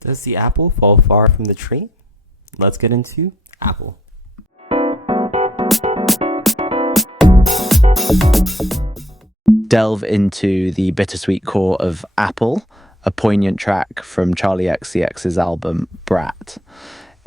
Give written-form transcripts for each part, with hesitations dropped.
Does the apple fall far from the tree? Let's get into Apple. Delve into the bittersweet core of Apple, a poignant track from Charli XCX's album Brat.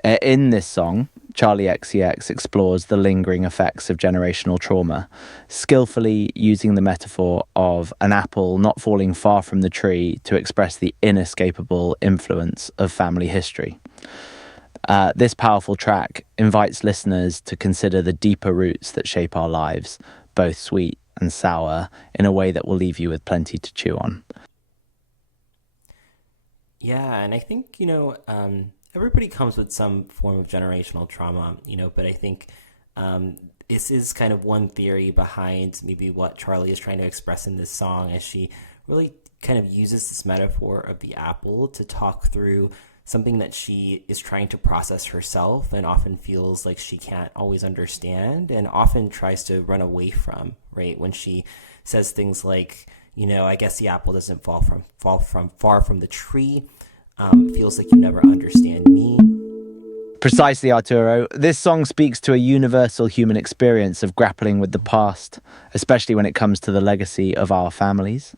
In this song, Charli XCX explores the lingering effects of generational trauma, skillfully using the metaphor of an apple not falling far from the tree to express the inescapable influence of family history. This powerful track invites listeners to consider the deeper roots that shape our lives, both sweet and sour, in a way that will leave you with plenty to chew on. Yeah, and I think, everybody comes with some form of generational trauma, but I think this is kind of one theory behind maybe what Charli is trying to express in this song, as she really kind of uses this metaphor of the apple to talk through something that she is trying to process herself and often feels like she can't always understand and often tries to run away from, right? When she says things like, I guess the apple doesn't fall from far from the tree. Feels like you never understand me. Precisely, Arturo. This song speaks to a universal human experience of grappling with the past, especially when it comes to the legacy of our families.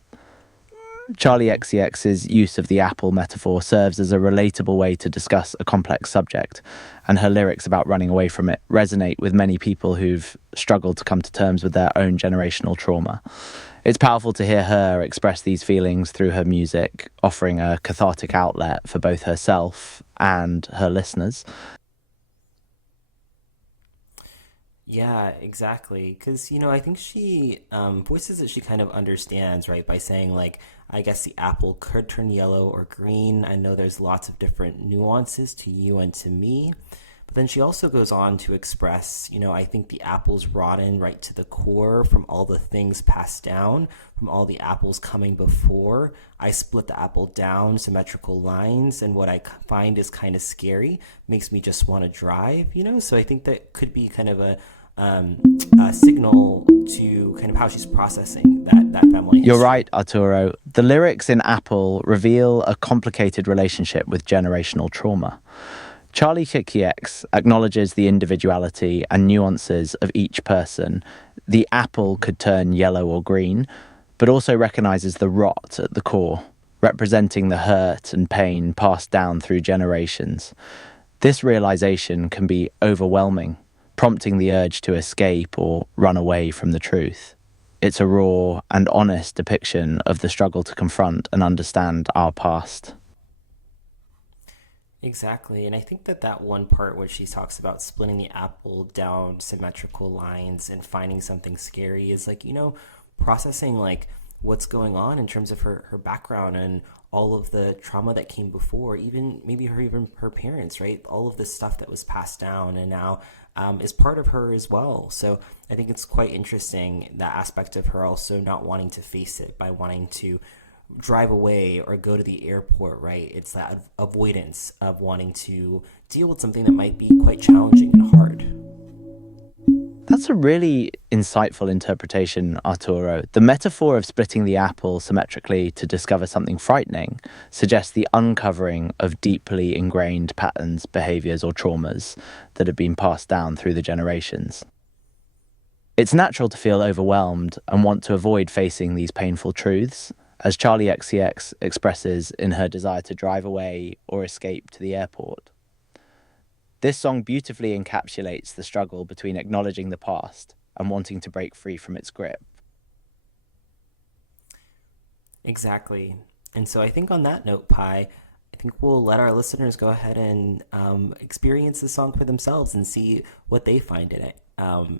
Charli XCX's use of the apple metaphor serves as a relatable way to discuss a complex subject, and her lyrics about running away from it resonate with many people who've struggled to come to terms with their own generational trauma. It's powerful to hear her express these feelings through her music, offering a cathartic outlet for both herself and her listeners. Yeah, exactly. Because, I think she voices that she kind of understands, right? By saying, like, I guess the apple could turn yellow or green. I know there's lots of different nuances to you and to me. But then she also goes on to express, I think the apple's rotten right to the core from all the things passed down, from all the apples coming before. I split the apple down, symmetrical lines, and what I find is kind of scary, makes me just want to drive, So I think that could be kind of a signal to kind of how she's processing that family history. You're right, Arturo. The lyrics in Apple reveal a complicated relationship with generational trauma. Charli XCX acknowledges the individuality and nuances of each person. The apple could turn yellow or green, but also recognizes the rot at the core, representing the hurt and pain passed down through generations. This realization can be overwhelming, prompting the urge to escape or run away from the truth. It's a raw and honest depiction of the struggle to confront and understand our past. Exactly. And I think that one part where she talks about splitting the apple down symmetrical lines and finding something scary is like, processing like what's going on in terms of her background and all of the trauma that came before, even her parents, right? All of this stuff that was passed down and now is part of her as well. So I think it's quite interesting, that aspect of her also not wanting to face it by wanting to drive away or go to the airport, right? It's that avoidance of wanting to deal with something that might be quite challenging and hard. That's a really insightful interpretation, Arturo. The metaphor of splitting the apple symmetrically to discover something frightening suggests the uncovering of deeply ingrained patterns, behaviors, or traumas that have been passed down through the generations. It's natural to feel overwhelmed and want to avoid facing these painful truths, as Charli XCX expresses in her desire to drive away or escape to the airport. This song beautifully encapsulates the struggle between acknowledging the past and wanting to break free from its grip. Exactly. And so I think on that note, Pi, I think we'll let our listeners go ahead and experience the song for themselves and see what they find in it.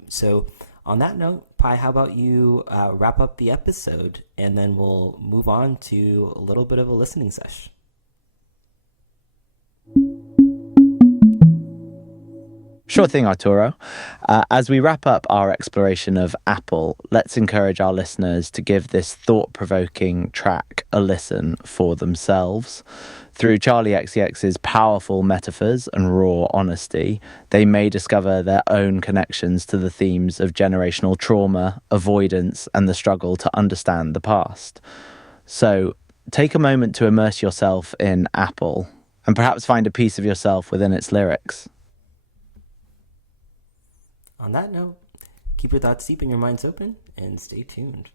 So on that note, Pi, how about you wrap up the episode, and then we'll move on to a little bit of a listening session. Sure thing, Arturo. As we wrap up our exploration of Apple, let's encourage our listeners to give this thought-provoking track a listen for themselves. Through Charli XCX's powerful metaphors and raw honesty, they may discover their own connections to the themes of generational trauma, avoidance, and the struggle to understand the past. So, take a moment to immerse yourself in Apple and perhaps find a piece of yourself within its lyrics. On that note, keep your thoughts deep and your minds open, and stay tuned.